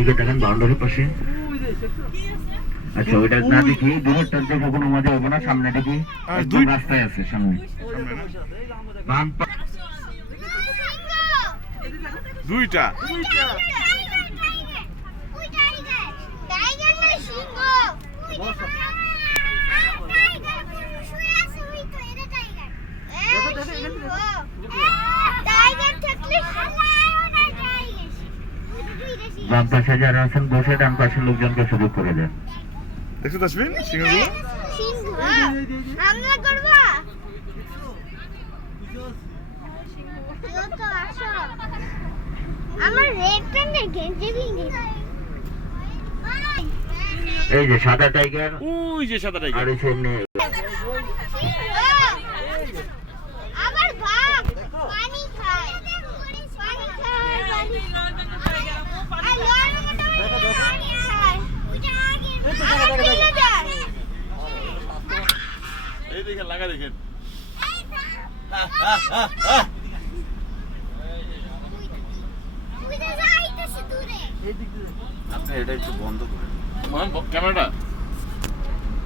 এদিকে দেখেন বাউন্ডারির পাশে। আচ্ছা ওইটা না দেখি, দূরেরটার দেখে কোনো মজা হবে না, সামনে দেখি একদম রাস্তায় আছে সামনে। বাম দুইটা বাম পাশে যারা আছেন বসে, ডান পাশের লোকজনকে সুযোগ করে দেন। দেখতে আসবেন সিংহগুলো। এই যে সাদা টাইগার, ওই যে সাদা টাইগার। আর এই সামনে এই দেখেন, লাগা দেখেন। আপনি এটা একটু বন্ধ করেন ক্যামেরাটা।